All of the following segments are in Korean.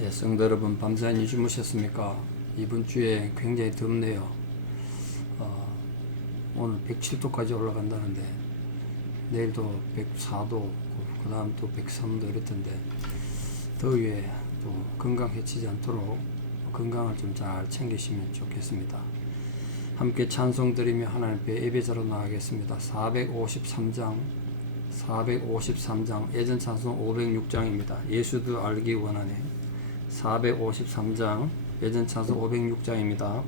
예, 성도 여러분, 밤사이 주무셨습니까? 이번 주에 굉장히 덥네요. 오늘 107도까지 올라간다는데, 내일도 104도, 그 다음 또 103도 이랬던데, 더위에 또 건강 해치지 않도록 건강을 좀 잘 챙기시면 좋겠습니다. 함께 찬송 드리며 하나님께 예배자로 나가겠습니다. 453장, 예전 찬송 506장입니다. 예수도 알기 원하네. 453장, 예전 찬송 506장입니다.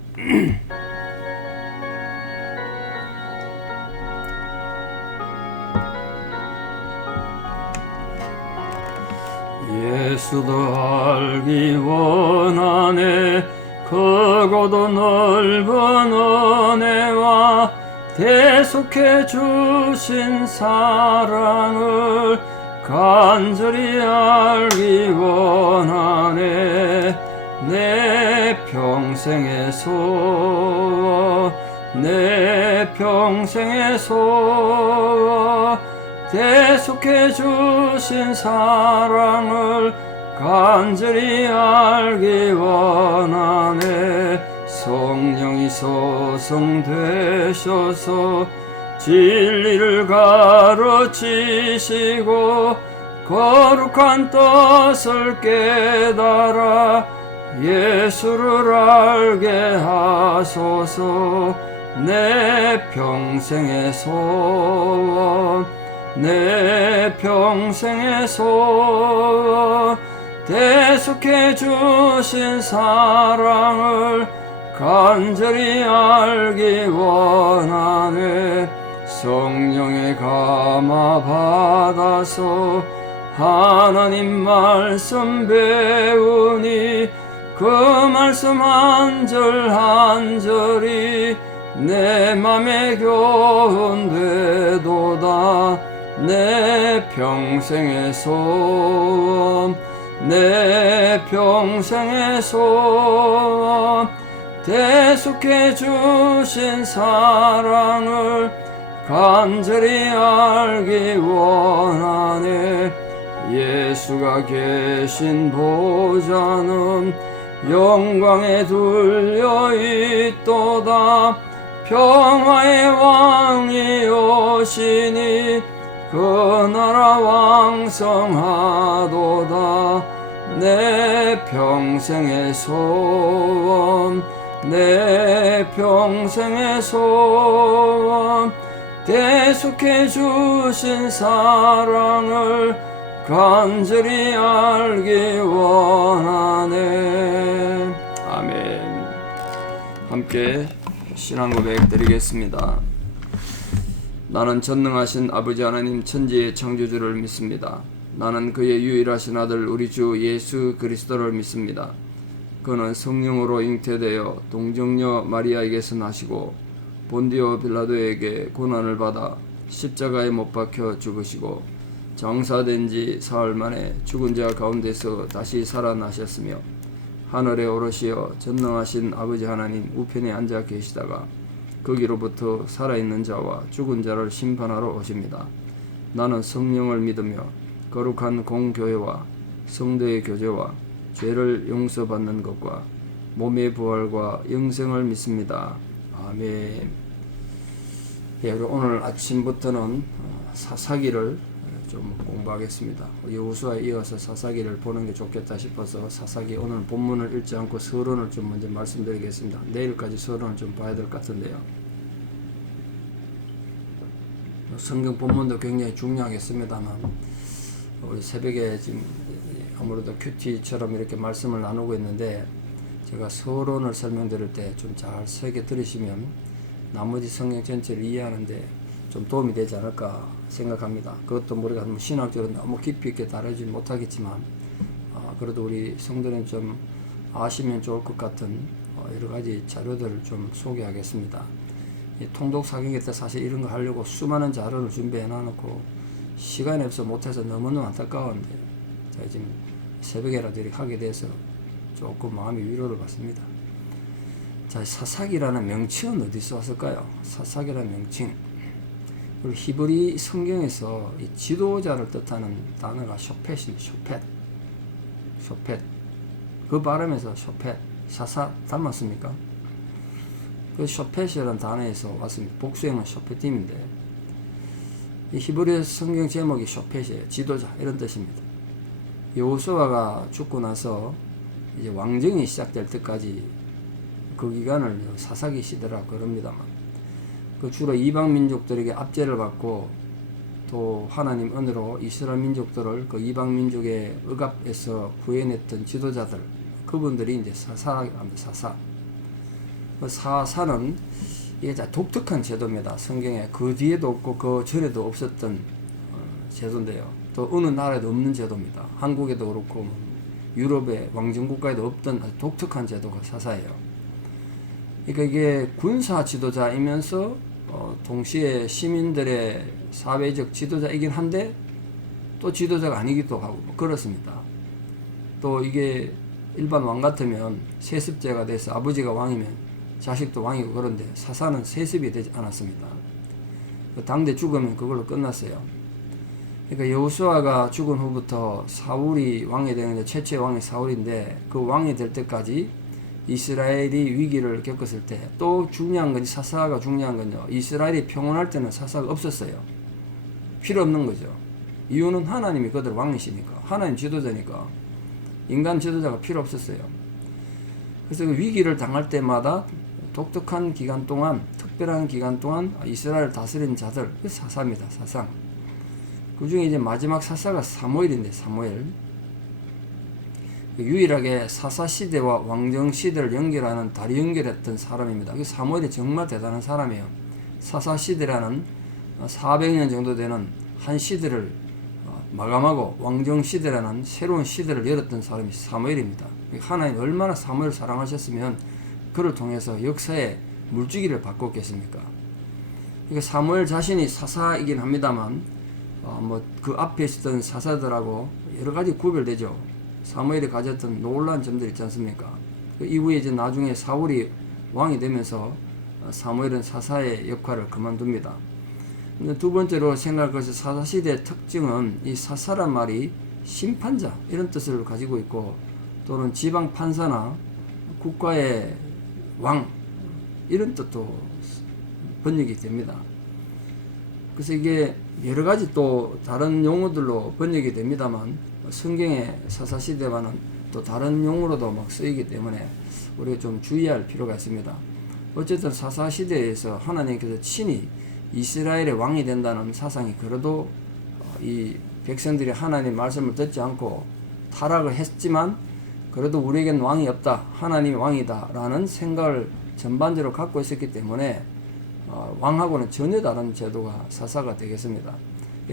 예수도 알기 원하네. 크고도 넓은 은혜와 대속해 주신 사랑을 간절히 알기 원하네. 내 평생의 소원, 내 평생의 소원, 대속해 주신 사랑을 간절히 알기 원하네. 성령이 소성되셔서 진리를 가르치시고 거룩한 뜻을 깨달아 예수를 알게 하소서. 내 평생의 소원, 내 평생의 소원, 대속해 주신 사랑을 간절히 알기 원하네. 성령의 감화 받아서 하나님 말씀 배우니 그 말씀 한 절 한 절이 내 맘에 교훈되도다. 내 평생의 소원, 내 평생의 소원, 대속해 주신 사랑을 간절히 알기 원하네. 예수가 계신 보좌는 영광에 둘려 있도다. 평화의 왕이 오시니 그 나라 왕성하도다. 내 평생의 소원, 내 평생의 소원, 대속해 주신 사랑을 간절히 알기 원하네. 아멘. 함께 신앙 고백 드리겠습니다. 나는 전능하신 아버지 하나님 천지의 창조주를 믿습니다. 나는 그의 유일하신 아들 우리 주 예수 그리스도를 믿습니다. 그는 성령으로 잉태되어 동정녀 마리아에게서 나시고 본디오 빌라도에게 고난을 받아 십자가에 못 박혀 죽으시고 장사된 지 사흘 만에 죽은 자 가운데서 다시 살아나셨으며 하늘에 오르시어 전능하신 아버지 하나님 우편에 앉아 계시다가 거기로부터 살아있는 자와 죽은 자를 심판하러 오십니다. 나는 성령을 믿으며 거룩한 공교회와 성도의 교제와 죄를 용서받는 것과 몸의 부활과 영생을 믿습니다. 아멘. 예, 오늘 아침부터는 사사기를 좀 공부하겠습니다. 여호수아에 이어서 사사기를 보는 게 좋겠다 싶어서 사사기 오늘 본문을 읽지 않고 서론을 좀 먼저 말씀드리겠습니다. 내일까지 서론을 좀 봐야 될 것 같은데요. 성경 본문도 굉장히 중요하겠습니다만 우리 새벽에 지금 아무래도 큐티처럼 이렇게 말씀을 나누고 있는데 제가 서론을 설명드릴 때 좀 잘 새겨 들으시면 나머지 성경 전체를 이해하는데 좀 도움이 되지 않을까 생각합니다. 그것도 우리가 신학적으로 너무 깊이 있게 다루지 못하겠지만 그래도 우리 성도는 좀 아시면 좋을 것 같은 여러 가지 자료들을 좀 소개하겠습니다. 이 통독 사경회 때 사실 이런 거 하려고 수많은 자료를 준비해 놔놓고 시간이 없어 못해서 너무너무 안타까운데 제가 지금 새벽에라도 이렇게 하게 돼서 조금 마음이 위로를 받습니다. 자, 사사기라는 명칭은 어디서 왔을까요? 사사기라는 명칭. 그리고 히브리 성경에서 이 지도자를 뜻하는 단어가 쇼펫입니다. 쇼펫. 그 발음에서 쇼펫, 사사 닮았습니까? 그 쇼펫이라는 단어에서 왔습니다. 복수형은 쇼페팀인데, 이 히브리 성경 제목이 쇼펫이에요. 지도자 이런 뜻입니다. 여호수아가 죽고 나서 이제 왕정이 시작될 때까지 그 기간을 사사기 시대라고 그럽니다만, 그 주로 이방 민족들에게 압제를 받고 또 하나님 은혜로 이스라엘 민족들을 그 이방 민족의 억압에서 구해냈던 지도자들, 그분들이 이제 사사라고 합니다. 사사. 그 사사는 이게 독특한 제도입니다. 성경에 그 뒤에도 없고 그 전에도 없었던 제도인데요. 또 어느 나라에도 없는 제도입니다. 한국에도 그렇고 유럽의 왕정국가에도 없던 아주 독특한 제도가 사사예요. 그러니까 이게 군사 지도자이면서 동시에 시민들의 사회적 지도자이긴 한데 또 지도자가 아니기도 하고 그렇습니다. 또 이게 일반 왕 같으면 세습제가 돼서 아버지가 왕이면 자식도 왕이고, 그런데 사사는 세습이 되지 않았습니다. 당대 죽으면 그걸로 끝났어요. 그러니까 여호수아가 죽은 후부터 사울이 왕이 되는데, 최초의 왕이 사울인데 그 왕이 될 때까지 이스라엘이 위기를 겪었을 때, 또 중요한 건 사사가 중요한 건요, 이스라엘이 평온할 때는 사사가 없었어요. 필요 없는 거죠. 이유는 하나님이 그들 왕이시니까, 하나님 지도자니까 인간 지도자가 필요 없었어요. 그래서 그 위기를 당할 때마다 독특한 기간 동안, 특별한 기간 동안 이스라엘을 다스린 자들, 그 사사입니다. 사상. 그 중에 이제 마지막 사사가 사무엘인데, 사무엘. 유일하게 사사 시대와 왕정 시대를 연결하는 다리 연결했던 사람입니다. 그 사무엘이 정말 대단한 사람이에요. 사사 시대라는 400년 정도 되는 한 시대를 마감하고 왕정 시대라는 새로운 시대를 열었던 사람이 사무엘입니다. 하나님 얼마나 사무엘을 사랑하셨으면 그를 통해서 역사의 물주기를 바꿨겠습니까? 그러니까 사무엘 자신이 사사이긴 합니다만 그 앞에 있었던 사사들하고 여러 가지 구별되죠. 사무엘이 가졌던 놀라운 점들 있지 않습니까? 그 이후에 이제 나중에 사울이 왕이 되면서 사무엘은 사사의 역할을 그만둡니다. 두 번째로 생각할 것이, 사사시대의 특징은 이 사사란 말이 심판자 이런 뜻을 가지고 있고, 또는 지방 판사나 국가의 왕 이런 뜻도 번역이 됩니다. 그래서 이게 여러 가지 또 다른 용어들로 번역이 됩니다만, 성경의 사사시대와는 또 다른 용어로도 막 쓰이기 때문에 우리가 좀 주의할 필요가 있습니다. 어쨌든 사사시대에서 하나님께서 친히 이스라엘의 왕이 된다는 사상이, 그래도 이 백성들이 하나님 말씀을 듣지 않고 타락을 했지만 그래도 우리에겐 왕이 없다, 하나님이 왕이다 라는 생각을 전반적으로 갖고 있었기 때문에 왕하고는 전혀 다른 제도가 사사가 되겠습니다.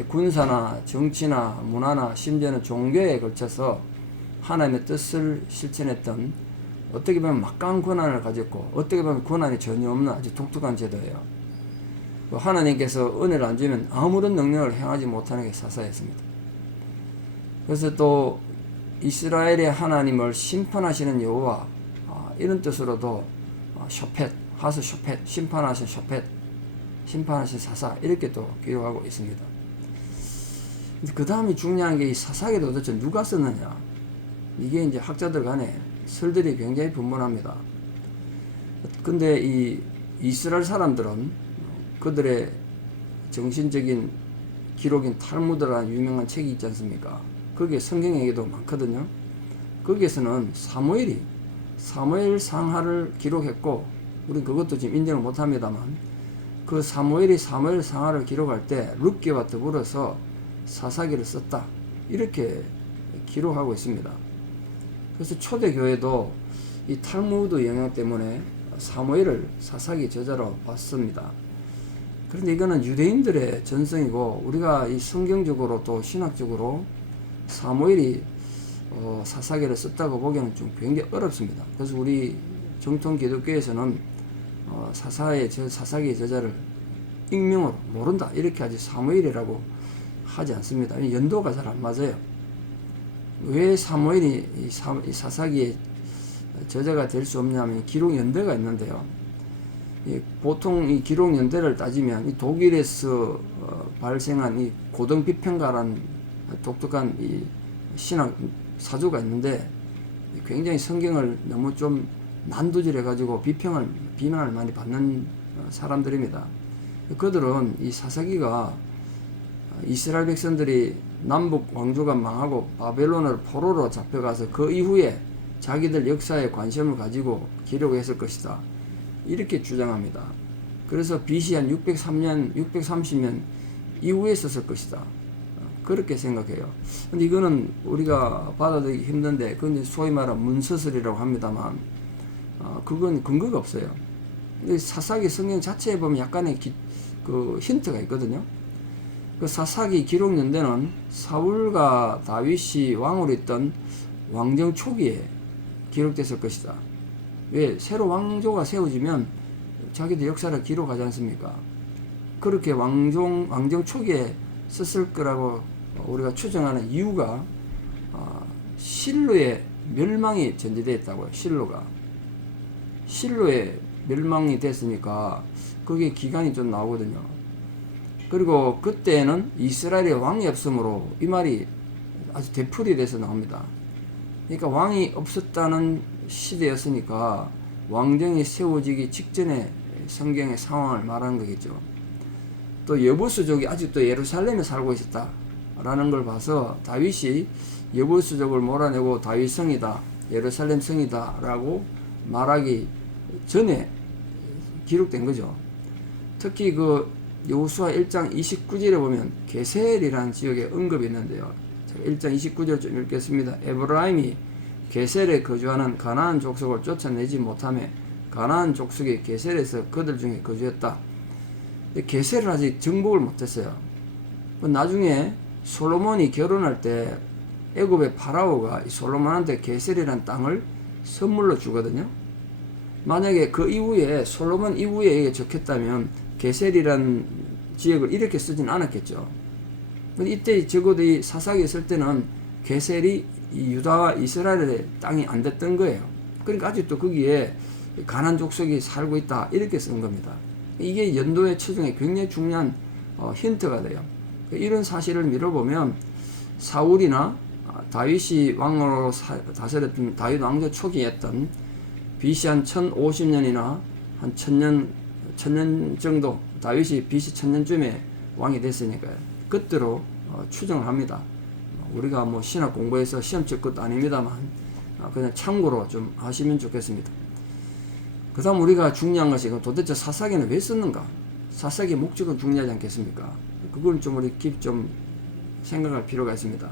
군사나 정치나 문화나 심지어는 종교에 걸쳐서 하나님의 뜻을 실천했던, 어떻게 보면 막강한 권한을 가졌고 어떻게 보면 권한이 전혀 없는 아주 독특한 제도예요. 하나님께서 은혜를 안 주면 아무런 능력을 행하지 못하는 게 사사였습니다. 그래서 또 이스라엘의 하나님을 심판하시는 여호와, 이런 뜻으로도 쇼펫, 하스 쇼펫, 심판하신 쇼펫, 심판하신 사사 이렇게 또 기록하고 있습니다. 그 다음이 중요한 게, 이 사사기를 도대체 누가 썼느냐, 이게 이제 학자들 간에 설들이 굉장히 분분합니다. 근데 이 이스라엘 사람들은 그들의 정신적인 기록인 탈무드라는 유명한 책이 있지 않습니까? 거기에 성경 얘기도 많거든요. 거기에서는 사무엘 상하를 기록했고, 우린 그것도 지금 인정을 못합니다만, 그 사무엘 상하를 기록할 때 룻기와 더불어서 사사기를 썼다, 이렇게 기록하고 있습니다. 그래서 초대교회도 이 탈무드 영향 때문에 사무엘을 사사기 저자로 봤습니다. 그런데 이거는 유대인들의 전성이고, 우리가 이 성경적으로 또 신학적으로 사무엘이 사사기를 썼다고 보기에는 좀 굉장히 어렵습니다. 그래서 우리 정통 기독교에서는 사사기 저자를 익명으로 모른다 이렇게 하지 사무엘이라고 하지 않습니다. 연도가 잘 안 맞아요. 왜 사무엘이 이 사사기의 저자가 될 수 없냐면, 기록 연대가 있는데요. 보통 이 기록 연대를 따지면 이 독일에서 발생한 이 고등 비평가라는 독특한 이 신학 사조가 있는데, 굉장히 성경을 너무 좀 난도질해 가지고 비난을 많이 받는 사람들입니다. 그들은 이 사사기가 이스라엘 백성들이 남북 왕조가 망하고 바벨론으로 포로로 잡혀가서 그 이후에 자기들 역사에 관심을 가지고 기록했을 것이다, 이렇게 주장합니다. 그래서 BC 한 603년, 630년 이후에 썼을 것이다, 그렇게 생각해요. 근데 이거는 우리가 받아들이기 힘든데, 그건 소위 말하는 문서설이라고 합니다만, 그건 근거가 없어요. 사사기 성경 자체에 보면 약간의 그 힌트가 있거든요. 그 사사기 기록 연대는 사울과 다윗이 왕으로 있던 왕정 초기에 기록됐을 것이다. 왜? 새로 왕조가 세워지면 자기들 역사를 기록하지 않습니까? 그렇게 왕정 초기에 썼을 거라고 우리가 추정하는 이유가 실로의 멸망이 전제되어 있다고요. 실로의 멸망이 됐으니까 그게 기간이 좀 나오거든요. 그리고 그때는 이스라엘의 왕이 없으므로 이 말이 아주 되풀이 돼서 나옵니다. 그러니까 왕이 없었다는 시대였으니까 왕정이 세워지기 직전에 성경의 상황을 말하는 거겠죠. 또 여부수족이 아직도 예루살렘에 살고 있었다라는 걸 봐서 다윗이 여부수족을 몰아내고 다윗 성이다, 예루살렘 성이다 라고 말하기 전에 기록된 거죠. 특히 그 여호수아 1장 29절에 보면 게셀이라는 지역에 언급이 있는데요. 제가 1장 29절 좀 읽겠습니다. 에브라임이 게셀에 거주하는 가나안 족속을 쫓아내지 못하며 가나안 족속이 게셀에서 그들 중에 거주했다. 게셀을 아직 정복을 못했어요. 나중에 솔로몬이 결혼할 때 애굽의 파라오가 솔로몬한테 게셀이라는 땅을 선물로 주거든요. 만약에 그 이후에 솔로몬 이후에 이게 적혔다면 게셀이라는 지역을 이렇게 쓰진 않았겠죠. 이때 적어도 이 사사기에 쓸 때는 게셀이 유다와 이스라엘의 땅이 안 됐던 거예요. 그러니까 아직도 거기에 가나안 족속이 살고 있다, 이렇게 쓴 겁니다. 이게 연도의 처정에 굉장히 중요한 힌트가 돼요. 이런 사실을 미뤄보면 사울이나 다윗이 왕으로 다스렸던 다윗 왕조 초기였던 BC 한 1050년이나 한 1000년 정도, 다윗이 BC 1000년쯤에 왕이 됐으니까요. 그때로 추정을 합니다. 우리가 뭐 신학 공부해서 시험 칠 것도 아닙니다만 그냥 참고로 좀 하시면 좋겠습니다. 그 다음 우리가 중요한 것이 도대체 사사기는 왜 썼는가? 사사기의 목적은 중요하지 않겠습니까? 그걸 좀 우리 깊이 좀 생각할 필요가 있습니다.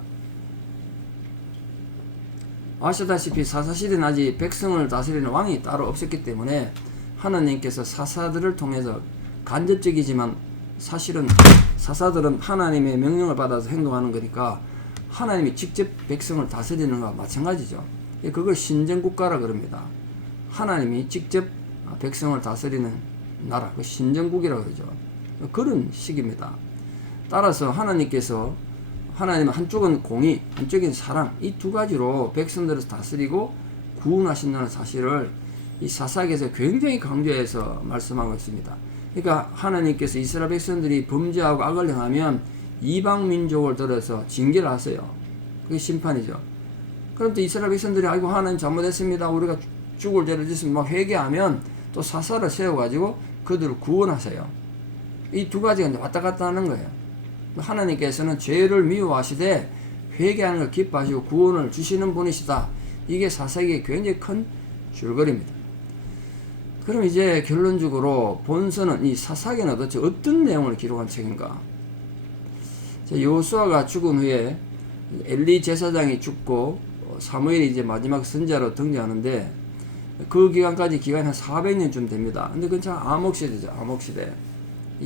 아시다시피 사사시대는 아직 백성을 다스리는 왕이 따로 없었기 때문에 하나님께서 사사들을 통해서 간접적이지만 사실은 사사들은 하나님의 명령을 받아서 행동하는 거니까 하나님이 직접 백성을 다스리는 것과 마찬가지죠. 그걸 신정국가라 그럽니다. 하나님이 직접 백성을 다스리는 나라, 그 신정국이라고 그러죠. 그런 식입니다. 따라서 하나님께서 하나님은 한쪽은 공의, 한쪽은 사랑, 이 두 가지로 백성들을 다스리고 구원하신다는 사실을 이 사사기에서 굉장히 강조해서 말씀하고 있습니다. 그러니까 하나님께서 이스라엘 백성들이 범죄하고 악을 행하면 이방 민족을 들어서 징계를 하세요. 그게 심판이죠. 그럼 또 이스라엘 백성들이 아이고 하나님 잘못했습니다, 우리가 죽을 죄를 짓으면 막 회개하면 또 사사를 세워가지고 그들을 구원하세요. 이 두 가지가 이제 왔다 갔다 하는 거예요. 하나님께서는 죄를 미워하시되 회개하는 걸 기뻐하시고 구원을 주시는 분이시다. 이게 사사기의 굉장히 큰 줄거리입니다. 그럼 이제 결론적으로 본서는 이 사사기는 도대체 어떤 내용을 기록한 책인가? 여호수아가 죽은 후에 엘리 제사장이 죽고 사무엘이 이제 마지막 선지자로 등장하는데 그 기간까지 기간이 한 400년쯤 됩니다. 근데 그건 참 암흑시대죠. 암흑시대.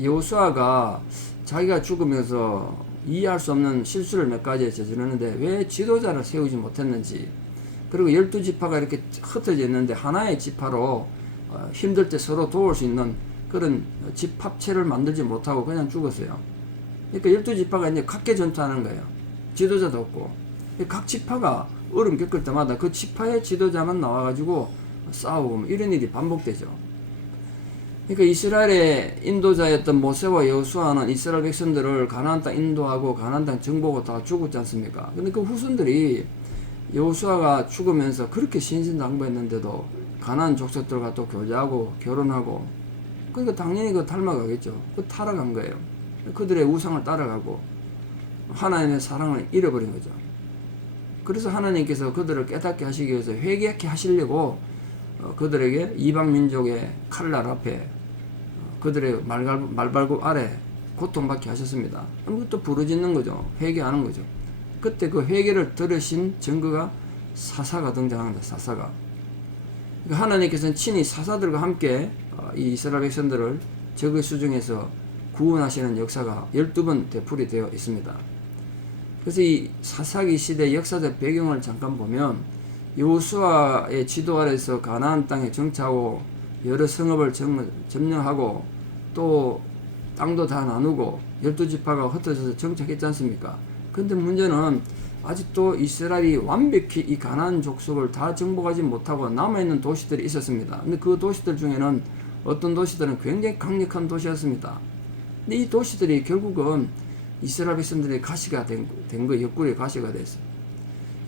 여호수아가 자기가 죽으면서 이해할 수 없는 실수를 몇 가지 저지르는데 왜 지도자를 세우지 못했는지, 그리고 12지파가 이렇게 흩어져 있는데 하나의 지파로 힘들 때 서로 도울 수 있는 그런 집합체를 만들지 못하고 그냥 죽었어요. 그러니까 12지파가 이제 각계 전투하는 거예요. 지도자도 없고. 각 지파가 어려움 겪을 때마다 그 지파의 지도자만 나와가지고 싸우고 이런 일이 반복되죠. 그러니까 이스라엘의 인도자였던 모세와 여호수아는 이스라엘 백성들을 가나안 땅 인도하고 가나안 땅 정복하고 다 죽었지 않습니까? 근데 그 후손들이 여호수아가 죽으면서 그렇게 신신당부했는데도 가나안 족속들과 또 교제하고 결혼하고, 그러니까 당연히 그 닮아가겠죠. 그 타락한 거예요. 그들의 우상을 따라가고 하나님의 사랑을 잃어버린 거죠. 그래서 하나님께서 그들을 깨닫게 하시기 위해서 회개하게 하시려고 그들에게 이방 민족의 칼날 앞에 그들의 말발굽 아래 고통받게 하셨습니다. 그것도 부르짖는 거죠. 회개하는 거죠. 그때 그 회개를 들으신 증거가 사사가 등장합니다. 사사가. 그러니까 하나님께서는 친히 사사들과 함께 이 이스라엘 백성들을 적의 수중에서 구원하시는 역사가 12번 되풀이 되어 있습니다. 그래서 이 사사기 시대 역사적 배경을 잠깐 보면 여호수아의 지도 아래서 가나안 땅에 정착하고 여러 성읍을 점령하고 또 땅도 다 나누고 12지파가 흩어져서 정착했지 않습니까? 근데 문제는 아직도 이스라엘이 완벽히 이 가나안 족속을 다 정복하지 못하고 남아있는 도시들이 있었습니다. 근데 그 도시들 중에는 어떤 도시들은 굉장히 강력한 도시였습니다. 근데 이 도시들이 결국은 이스라엘 백성들의 가시가 된 거, 옆구리에 가시가 됐어요.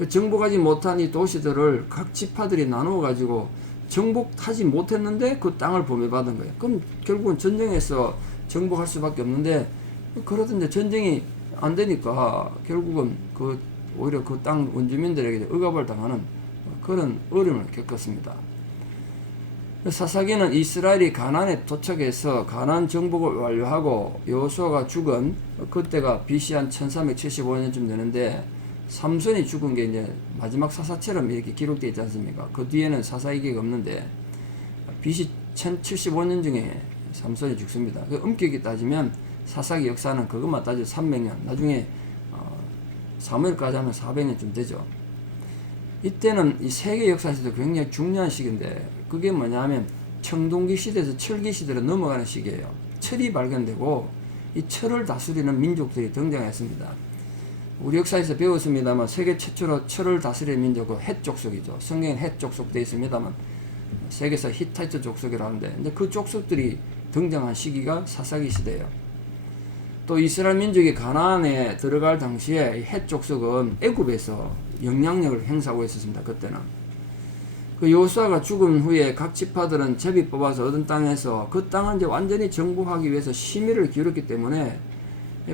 정복하지 못한 이 도시들을 각 지파들이 나누어 가지고 정복하지 못했는데 그 땅을 범해받은 거예요. 그럼 결국은 전쟁에서 정복할 수밖에 없는데, 그러던데 전쟁이 안 되니까 결국은 오히려 그 땅 원주민들에게 억압을 당하는 그런 어려움을 겪었습니다. 사사기는 이스라엘이 가나안에 도착해서 가나안 정복을 완료하고 여호수아가 죽은 그때가 BC 한 1375년쯤 되는데, 삼손이 죽은 게 이제 마지막 사사처럼 이렇게 기록되어 있지 않습니까? 그 뒤에는 사사기가 없는데 BC 1075년 중에 삼손이 죽습니다. 그 엄격히 따지면 사사기 역사는 그것만 따져 300년, 나중에 사무엘까지 하면 400년쯤 되죠. 이때는 이 세계 역사에서도 굉장히 중요한 시기인데, 그게 뭐냐면 청동기 시대에서 철기 시대로 넘어가는 시기예요. 철이 발견되고 이 철을 다스리는 민족들이 등장했습니다. 우리 역사에서 배웠습니다만 세계 최초로 철을 다스리는 민족은 헷 족속이죠. 성경엔 헷 족속 되어 있습니다만 세계에서 히타이트 족속이라고 하는데, 근데 그 족속들이 등장한 시기가 사사기 시대예요. 또 이스라엘 민족이 가나안에 들어갈 당시에 헷 족속은 애굽에서 영향력을 행사하고 있었습니다. 그때는. 그 여호수아가 죽은 후에 각 지파들은 제비 뽑아서 얻은 땅에서 그 땅을 이제 완전히 정복하기 위해서 심의를 기울였기 때문에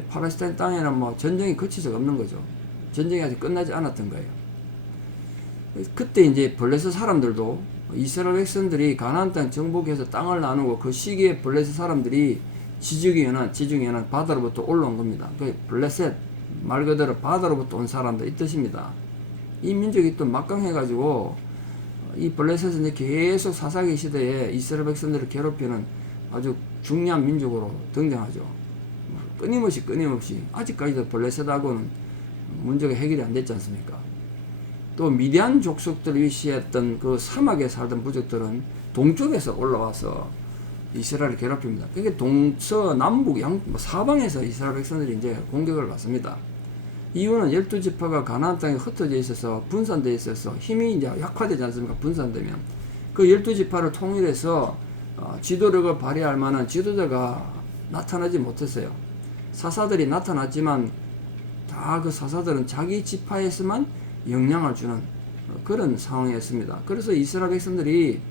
팔레스타인 땅에는 뭐 전쟁이 그칠 수가 없는 거죠. 전쟁이 아직 끝나지 않았던 거예요. 그때 이제 블레셋 사람들도 이스라엘 백성들이 가나안 땅 정복해서 땅을 나누고 그 시기에 블레셋 사람들이 지중해 연안 바다로부터 올라온 겁니다. 그 블레셋 말 그대로 바다로부터 온 사람들 이 뜻입니다. 이 민족이 또 막강해가지고 이 블레셋은 이제 계속 사사기 시대에 이스라엘 백성들을 괴롭히는 아주 중요한 민족으로 등장하죠. 끊임없이 아직까지도 블레셋하고는 문제가 해결이 안 됐지 않습니까? 또 미디안 족속들을 위시했던 그 사막에 살던 부족들은 동쪽에서 올라와서 이스라엘을 괴롭힙니다. 그게 동서남북 사방에서 이스라엘 백성들이 이제 공격을 받습니다. 이유는 12지파가 가나안 땅에 흩어져 있어서 분산되어 있어서 힘이 이제 약화되지 않습니까? 분산되면 그 12지파를 통일해서 지도력을 발휘할 만한 지도자가 나타나지 못했어요. 사사들이 나타났지만 다 그 사사들은 자기 지파에서만 영향을 주는 그런 상황이었습니다. 그래서 이스라엘 백성들이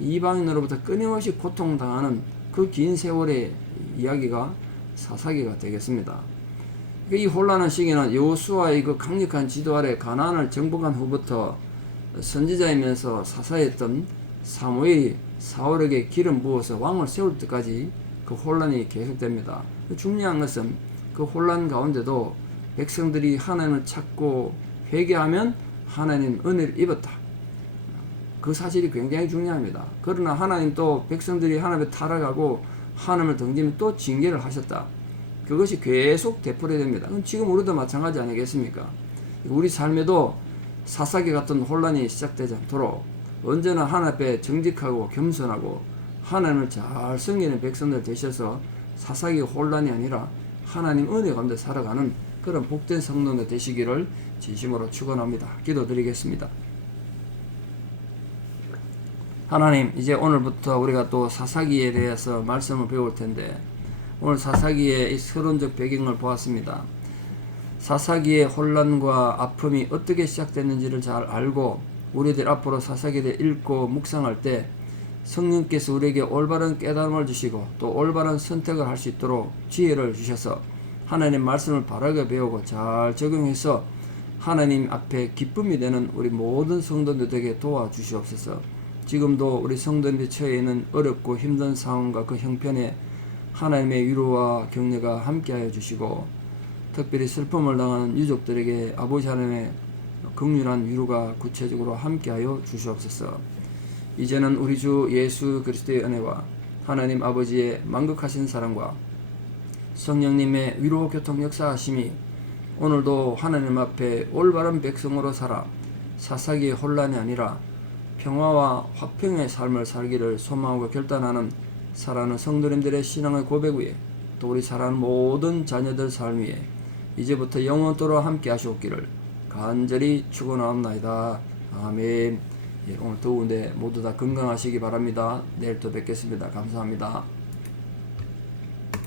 이방인으로부터 끊임없이 고통당하는 그 긴 세월의 이야기가 사사기가 되겠습니다. 이 혼란한 시기는 여호수아의 그 강력한 지도 아래 가나안을 정복한 후부터 선지자이면서 사사였던 사무엘이 사울에게 기름 부어서 왕을 세울 때까지 그 혼란이 계속됩니다. 중요한 것은 그 혼란 가운데도 백성들이 하나님을 찾고 회개하면 하나님 은혜를 입었다. 그 사실이 굉장히 중요합니다. 그러나 하나님 또 백성들이 하나님을 타락하고 하나님을 등지면 또 징계를 하셨다. 그것이 계속 되풀이 됩니다. 지금 우리도 마찬가지 아니겠습니까? 우리 삶에도 사사기 같은 혼란이 시작되지 않도록 언제나 하나님 앞에 정직하고 겸손하고 하나님을 잘 섬기는 백성들 되셔서 사사기 혼란이 아니라 하나님 은혜 가운데 살아가는 그런 복된 성도들 되시기를 진심으로 축원합니다. 기도드리겠습니다. 하나님, 이제 오늘부터 우리가 또 사사기에 대해서 말씀을 배울 텐데, 오늘 사사기의 이 서론적 배경을 보았습니다. 사사기의 혼란과 아픔이 어떻게 시작됐는지를 잘 알고 우리들 앞으로 사사기를 읽고 묵상할 때 성령께서 우리에게 올바른 깨달음을 주시고 또 올바른 선택을 할 수 있도록 지혜를 주셔서 하나님 말씀을 바르게 배우고 잘 적용해서 하나님 앞에 기쁨이 되는 우리 모든 성도들에게 도와주시옵소서. 지금도 우리 성도들이 처해 있는 어렵고 힘든 상황과 그 형편에 하나님의 위로와 격려가 함께하여 주시고 특별히 슬픔을 당하는 유족들에게 아버지 하나님의 긍휼한 위로가 구체적으로 함께하여 주시옵소서. 이제는 우리 주 예수 그리스도의 은혜와 하나님 아버지의 만극하신 사랑과 성령님의 위로 교통 역사하심이 오늘도 하나님 앞에 올바른 백성으로 살아 사사기의 혼란이 아니라 평화와 화평의 삶을 살기를 소망하고 결단하는 사랑하는 성도님들의 신앙의 고백 위에 또 우리 사랑하는 모든 자녀들 삶 위에 이제부터 영원토록 함께 하시옵기를 간절히 축원하옵나이다. 아멘. 오늘 더운데 모두 다 건강하시기 바랍니다. 내일 또 뵙겠습니다. 감사합니다.